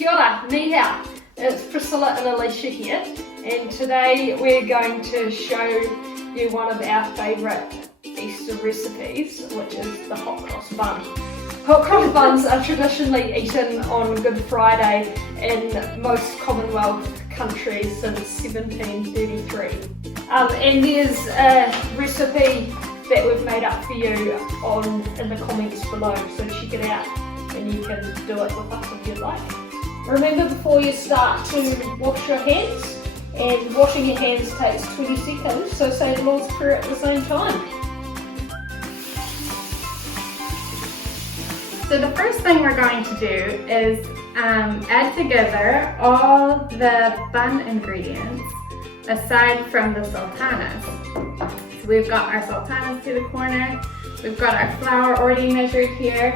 Kia ora, ni hao. It's Priscilla and Alicia here, and today we're going to show you one of our favourite Easter recipes, which is the hot cross bun. Hot cross buns are traditionally eaten on Good Friday in most Commonwealth countries since 1733. And there's a recipe that we've made up for you in the comments below, so check it out and you can do it with us if you'd like. Remember, before you start, to wash your hands, and washing your hands takes 20 seconds, so say the Lord's Prayer at the same time. So the first thing we're going to do is add together all the bun ingredients aside from the sultanas. So we've got our sultanas to the corner, we've got our flour already measured here.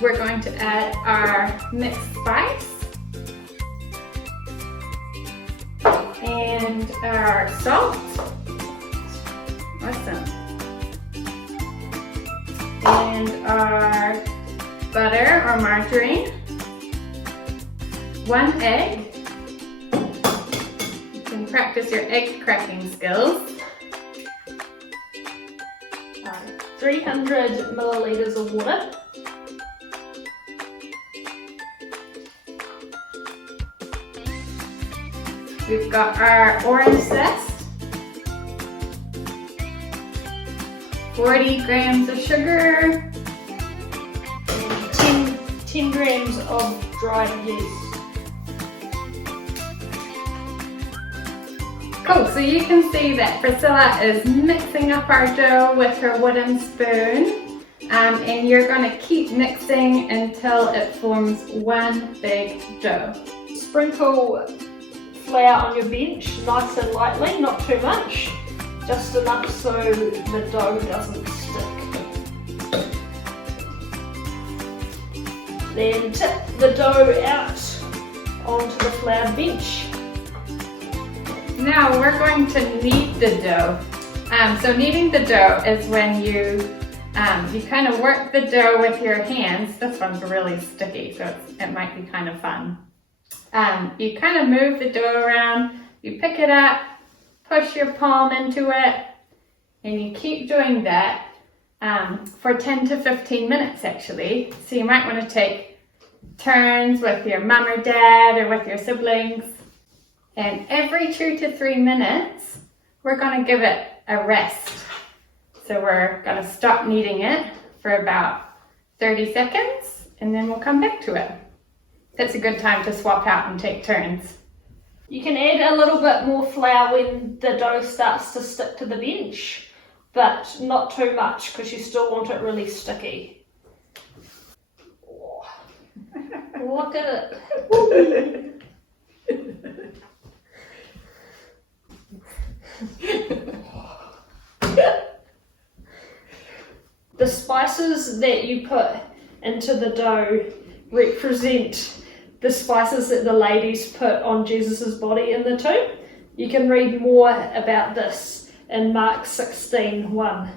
We're going to add our mixed spice and our salt. Awesome. And our butter or margarine. 1 egg. You can practice your egg cracking skills. 300 millilitres of water. We've got our orange zest, 40 grams of sugar, and 10 grams of dried yeast. Cool, so you can see that Priscilla is mixing up our dough with her wooden spoon, and you're going to keep mixing until it forms one big dough. Sprinkle flour on your bench nice and lightly, not too much, just enough so the dough doesn't stick. Then tip the dough out onto the flour bench. Now we're going to knead the dough. So kneading the dough is when you kind of work the dough with your hands. This one's really sticky, so it might be kind of fun. You kind of move the dough around, you pick it up, push your palm into it, and you keep doing that for 10 to 15 minutes actually. So you might want to take turns with your mum or dad or with your siblings. And every 2 to 3 minutes, we're going to give it a rest. So we're going to stop kneading it for about 30 seconds, and then we'll come back to it. That's a good time to swap out and take turns. You can add a little bit more flour when the dough starts to stick to the bench, but not too much because you still want it really sticky. Oh. Look at it. The spices that you put into the dough represent the spices that the ladies put on Jesus' body in the tomb. You can read more about this in Mark 16:1.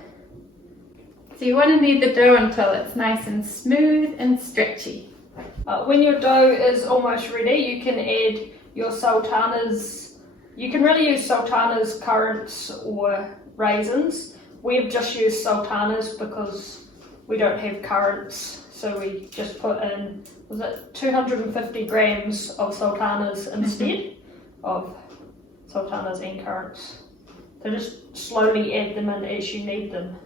So you want to knead the dough until it's nice and smooth and stretchy. When your dough is almost ready, you can add your sultanas. You can really use sultanas, currants or raisins. We've just used sultanas because we don't have currants. So we just put in, was it 250 grams of sultanas instead of sultanas and currants. So just slowly add them in as you need them.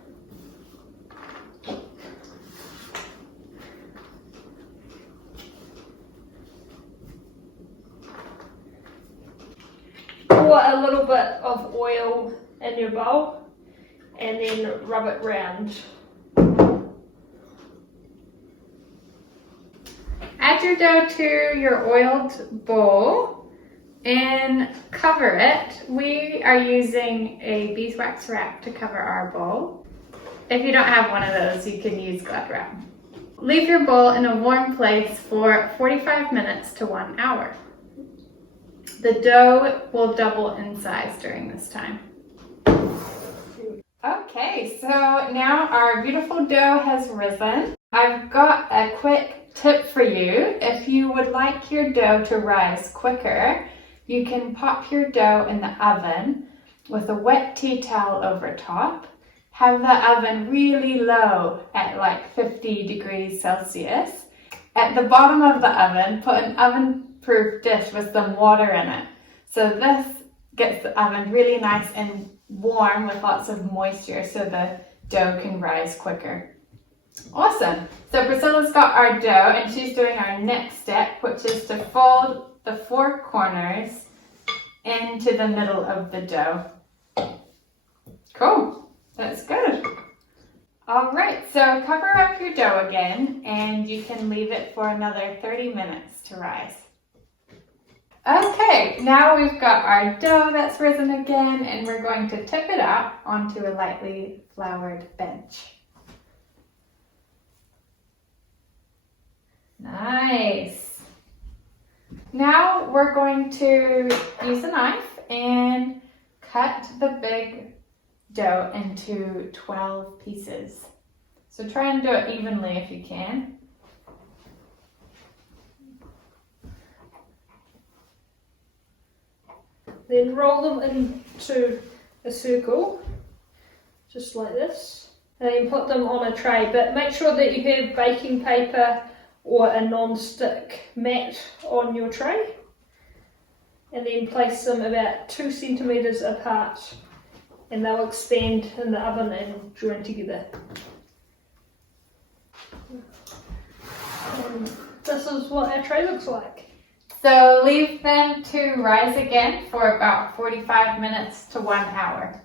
Pour a little bit of oil in your bowl and then rub it round. Add your dough to your oiled bowl and cover it. We are using a beeswax wrap to cover our bowl. If you don't have one of those, you can use Glad wrap. Leave your bowl in a warm place for 45 minutes to 1 hour. The dough will double in size during this time. Okay, so now our beautiful dough has risen. I've got a quick tip for you, if you would like your dough to rise quicker, you can pop your dough in the oven with a wet tea towel over top. Have the oven really low at like 50 degrees Celsius. At the bottom of the oven, put an oven-proof dish with some water in it. So this gets the oven really nice and warm with lots of moisture so the dough can rise quicker. Awesome. So Priscilla's got our dough and she's doing our next step, which is to fold the 4 corners into the middle of the dough. Cool. That's good. All right, so cover up your dough again and you can leave it for another 30 minutes to rise. Okay, now we've got our dough that's risen again and we're going to tip it up onto a lightly floured bench. Nice. Now we're going to use a knife and cut the big dough into 12 pieces. So try and do it evenly if you can. Then roll them into a circle, just like this, and then put them on a tray. But make sure that you have baking paper or a non-stick mat on your tray, and then place them about 2 centimeters apart, and they'll expand in the oven and join together. And this is what our tray looks like. So leave them to rise again for about 45 minutes to 1 hour.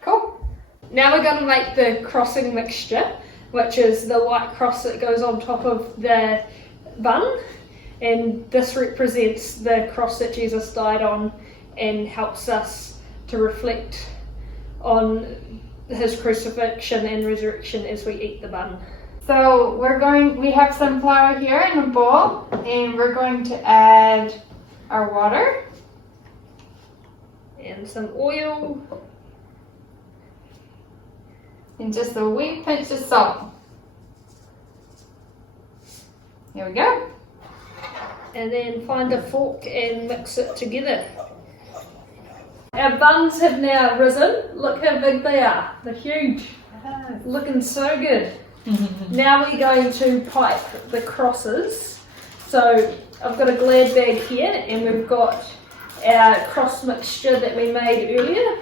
Cool. Now we're going to make the crossing mixture, which is the white cross that goes on top of the bun. And this represents the cross that Jesus died on and helps us to reflect on his crucifixion and resurrection as we eat the bun. So we have some flour here in a bowl and we're going to add our water and some oil and just a wee pinch of salt. Here we go. And then find a fork and mix it together. Our buns have now risen. Look how big they are. They're huge. Looking so good. Now we're going to pipe the crosses. So I've got a glad bag here and we've got our cross mixture that we made earlier,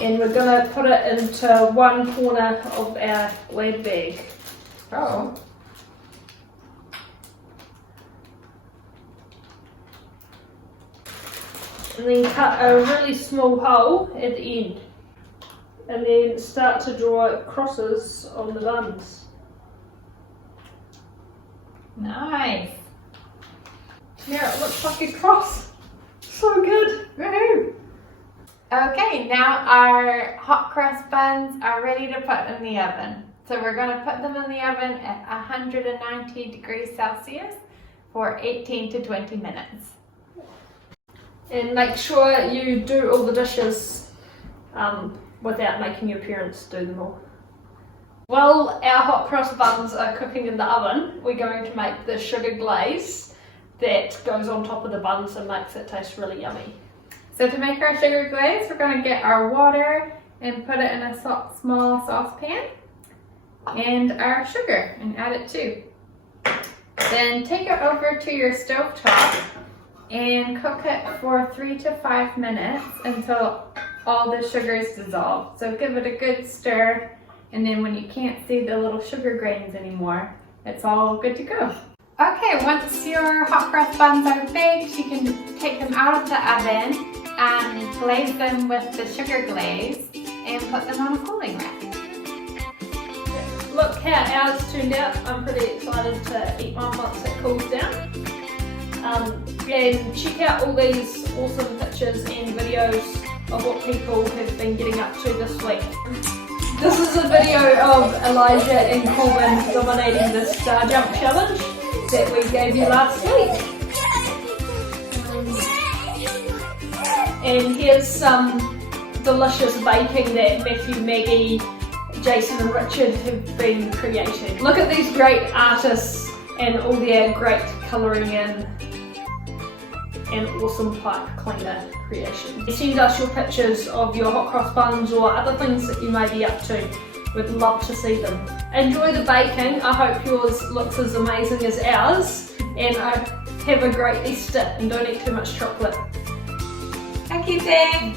and we're going to put it into one corner of our glad bag. Oh. And then cut a really small hole at the end. And then start to draw crosses on the buns. Nice. Now it looks like a cross. So good. Woohoo! Okay, now our hot cross buns are ready to put in the oven. So we're going to put them in the oven at 190 degrees Celsius for 18 to 20 minutes. And make sure you do all the dishes without making your parents do them all. While our hot cross buns are cooking in the oven, we're going to make the sugar glaze that goes on top of the buns and makes it taste really yummy. So to make our sugar glaze, we're going to get our water and put it in a small saucepan and our sugar and add it too. Then take it over to your stovetop and cook it for 3 to 5 minutes until all the sugar is dissolved. So give it a good stir, and then when you can't see the little sugar grains anymore, it's all good to go. Okay, once your hot cross buns are baked, you can take them out of the oven and glaze them with the sugar glaze and put them on a cooling rack. Look how ours turned out. I'm pretty excited to eat one once it cools down. And check out all these awesome pictures and videos of what people have been getting up to this week. This is a video of Elijah and Corbin dominating the Star Jump Challenge that we gave you last week. And here's some delicious baking that Matthew, Maggie, Jason and Richard have been creating. Look at these great artists and all their great colouring in and awesome pipe cleaner creation. Send us your pictures of your hot cross buns or other things that you may be up to. We'd love to see them. Enjoy the baking. I hope yours looks as amazing as ours, and have a great Easter and don't eat too much chocolate. Thank you, Dave.